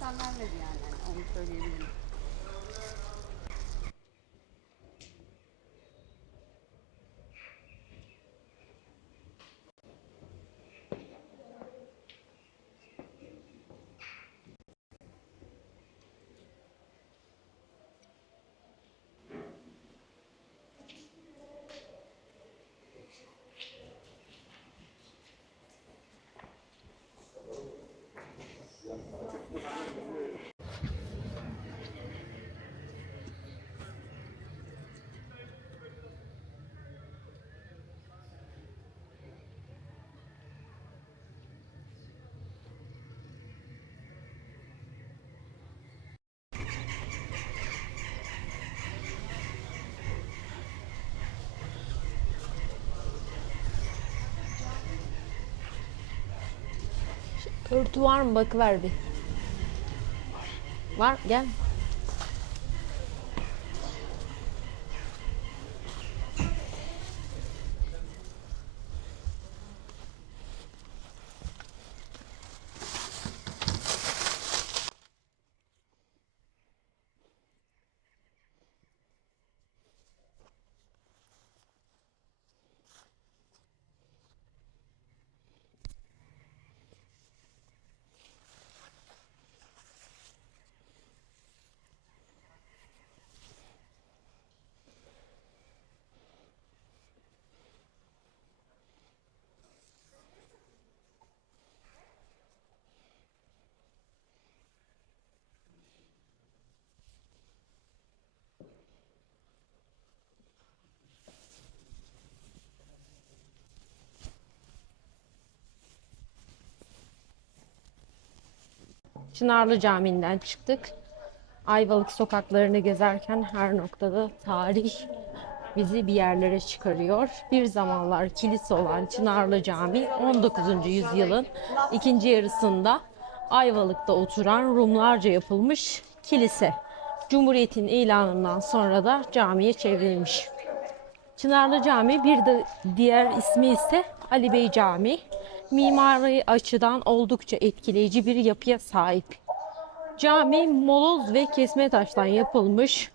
insan vermedi yani onu söyleyebilirim. Örtü var mı bakıver bir. Var gel. Çınarlı Camii'nden çıktık. Ayvalık sokaklarını gezerken her noktada tarih bizi bir yerlere çıkarıyor. Bir zamanlar kilise olan Çınarlı Camii 19. yüzyılın ikinci yarısında Ayvalık'ta oturan Rumlarca yapılmış kilise. Cumhuriyet'in ilanından sonra da camiye çevrilmiş. Çınarlı Camii bir de diğer ismi ise Ali Bey Camii. Mimari açıdan oldukça etkileyici bir yapıya sahip. Cami moloz ve kesme taştan yapılmış.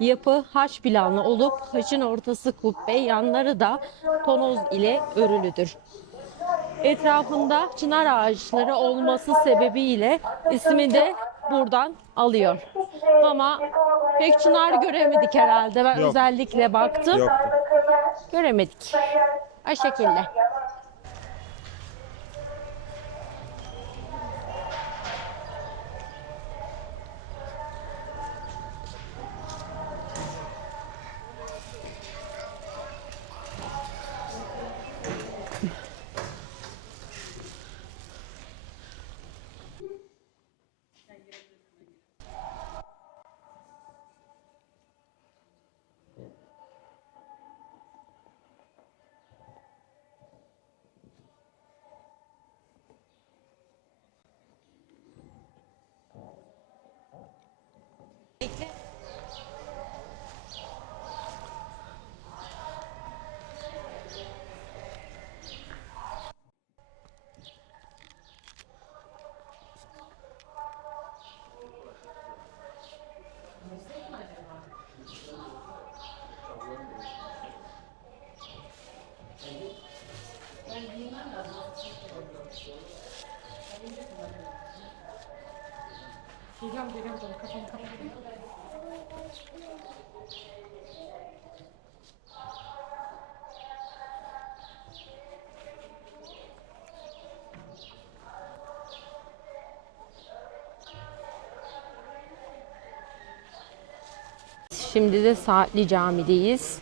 Yapı haç planlı olup haçın ortası kubbe, yanları da tonoz ile örülüdür. Etrafında çınar ağaçları olması sebebiyle ismi de buradan alıyor. Ama pek çınar göremedik herhalde. Ben Yok. özellikle baktım. Yoktu. Göremedik. O şekilde. Şimdi de Saatli Cami'deyiz.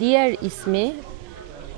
Diğer ismi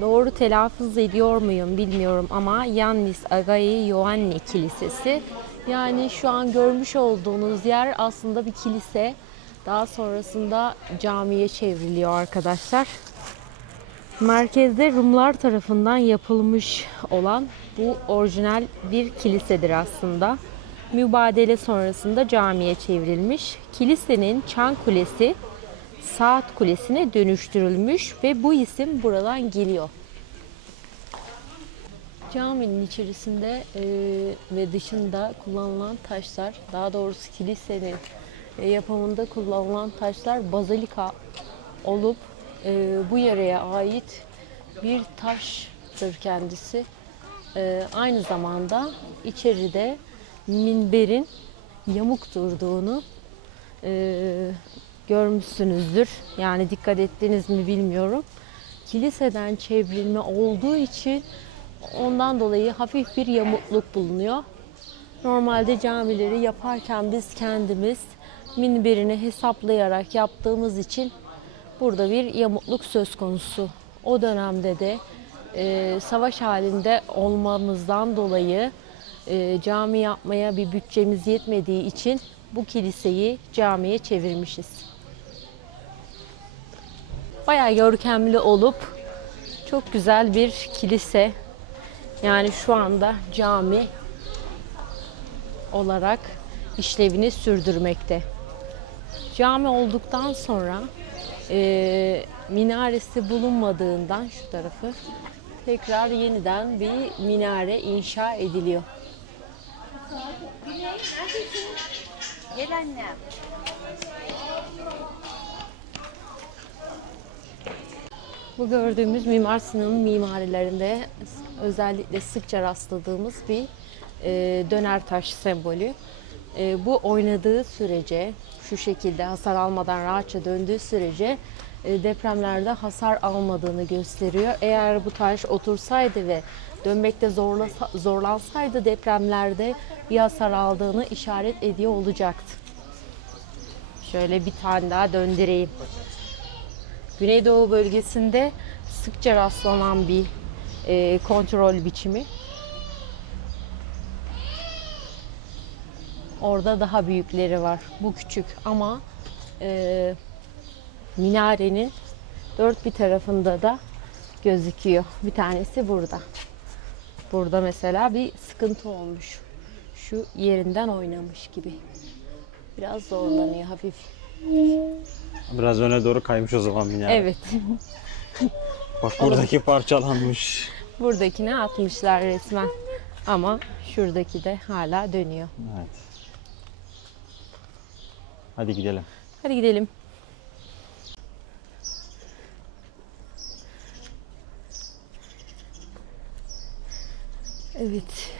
doğru telaffuz ediyor muyum bilmiyorum ama Yannis Agai Ioanni Kilisesi. Yani şu an görmüş olduğunuz yer aslında bir kilise. Daha sonrasında camiye çevriliyor arkadaşlar. Merkezde Rumlar tarafından yapılmış olan bu orijinal bir kilisedir aslında. Mübadele sonrasında camiye çevrilmiş. Kilisenin çan kulesi saat kulesine dönüştürülmüş ve bu isim buradan geliyor. Caminin içerisinde e, ve dışında kullanılan taşlar, daha doğrusu kilisenin e, yapımında kullanılan taşlar bazalika olup e, bu yöreye ait bir taştır kendisi. E, aynı zamanda içeride minberin yamuk durduğunu e, görmüşsünüzdür. Yani dikkat ettiniz mi bilmiyorum. Kiliseden çevrilme olduğu için ondan dolayı hafif bir yamukluk bulunuyor. Normalde camileri yaparken biz kendimiz minberini hesaplayarak yaptığımız için burada bir yamukluk söz konusu. O dönemde de e, savaş halinde olmamızdan dolayı e, cami yapmaya bir bütçemiz yetmediği için bu kiliseyi camiye çevirmişiz. Bayağı görkemli olup çok güzel bir kilise. Yani şu anda cami olarak işlevini sürdürmekte. Cami olduktan sonra e, minaresi bulunmadığından şu tarafı tekrar yeniden bir minare inşa ediliyor. Gel annem. Bu gördüğümüz Mimar Sinan'ın mimarilerinde özellikle sıkça rastladığımız bir e, döner taş sembolü. E, bu oynadığı sürece, şu şekilde hasar almadan rahatça döndüğü sürece e, depremlerde hasar almadığını gösteriyor. Eğer bu taş otursaydı ve dönmekte zorlasa, zorlansaydı depremlerde bir hasar aldığını işaret ediyor olacaktı. Şöyle bir tane daha döndüreyim. Güneydoğu bölgesinde sıkça rastlanan bir e, kontrol biçimi. Orada daha büyükleri var. Bu küçük ama e, minarenin dört bir tarafında da gözüküyor. Bir tanesi burada. Burada mesela bir sıkıntı olmuş. Şu yerinden oynamış gibi. Biraz zorlanıyor hafif. Biraz öne doğru kaymış o zaman minare. Evet. Bak buradaki parçalanmış. Buradakini atmışlar resmen. Ama şuradaki de hala dönüyor. Evet. Hadi gidelim. Hadi gidelim. Evet.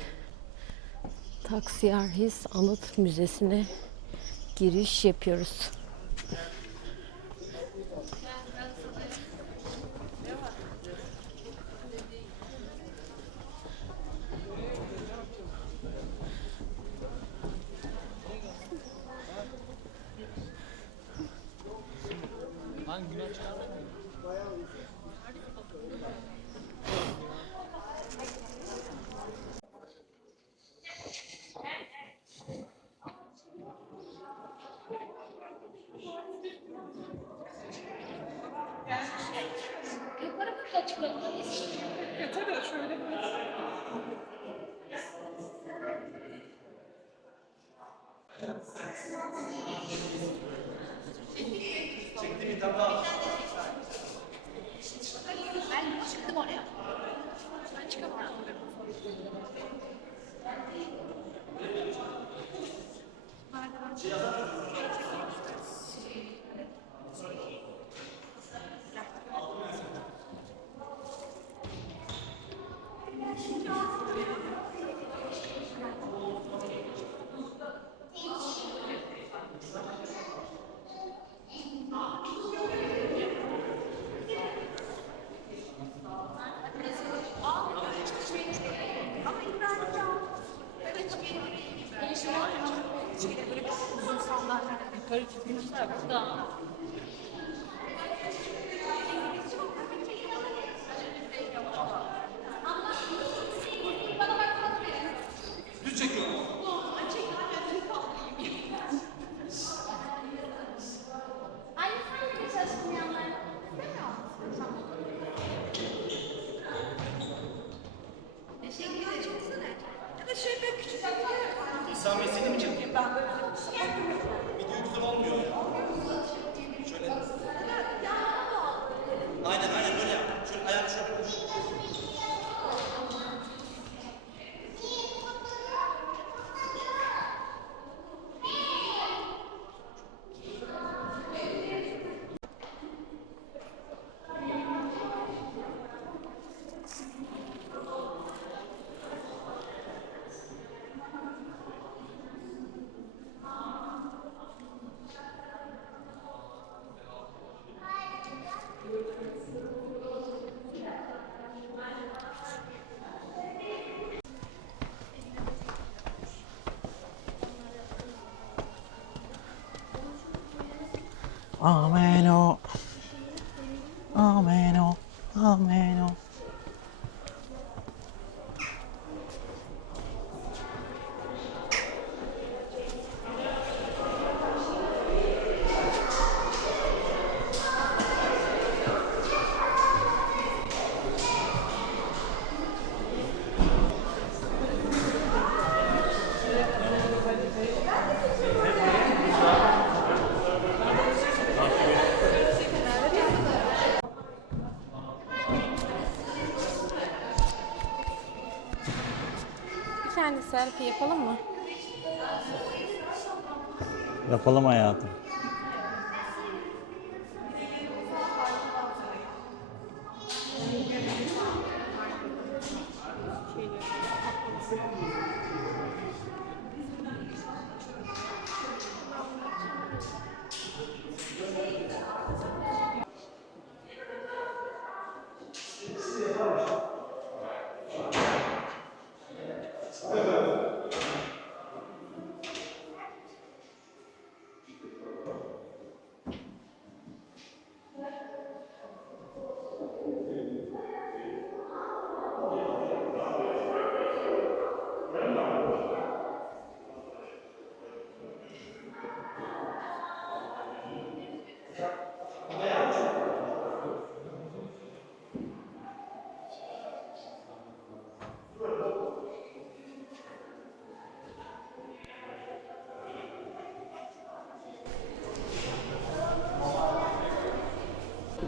Taksiyarhis Anıt Müzesi'ne giriş yapıyoruz. Ben günah çıkardım. Yukarı mı kaçmalıyız? Yeter de şöyle böyle. Thank you. Çekti bir tane daha. Ben çıktım oraya. Ben çıkamıyorum. Şey yazar? Ameno. Ameno. Ameno. Selfie yapalım mı? Yapalım hayatım.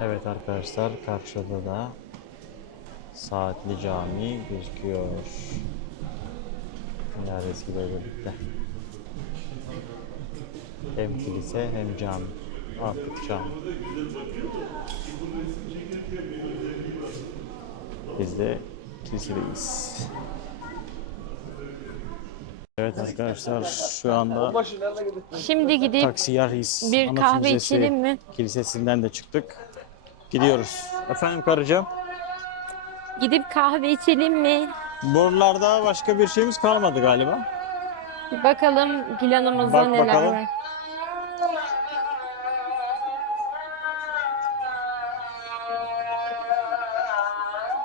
Evet arkadaşlar karşıda da Saatli Cami gözüküyor. Minaresiyle birlikte. Hem kilise hem cami. Artık cami. Biz de kilisedeyiz. Evet arkadaşlar şu anda Şimdi gidip Taksiyarhis bir Ana kahve Kilisesi içelim mi? Kilisesinden de çıktık. Gidiyoruz. Efendim karıcığım? Gidip kahve içelim mi? Buralarda başka bir şeyimiz kalmadı galiba. Bakalım planımızda Bak neler bakalım. var.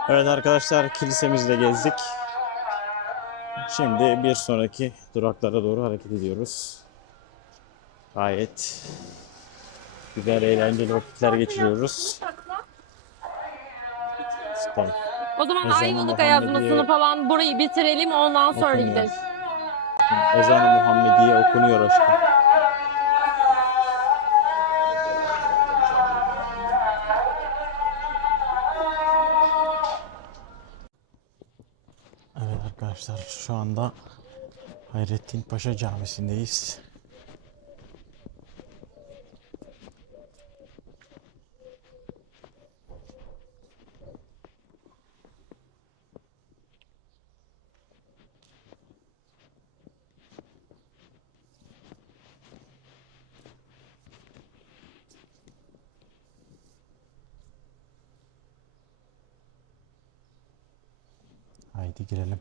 Evet arkadaşlar kilisemizi de gezdik. Şimdi bir sonraki duraklara doğru hareket ediyoruz. Gayet güzel eğlenceli vakitler geçiriyoruz. İşte O zaman Ezan-ı Ayvalık ayazmasını falan burayı bitirelim ondan sonra okunuyor. gideriz. Ezan-ı Muhammediye okunuyor aşkım. Evet arkadaşlar şu anda Hayrettin Paşa Camisi'ndeyiz. Haydi girelim.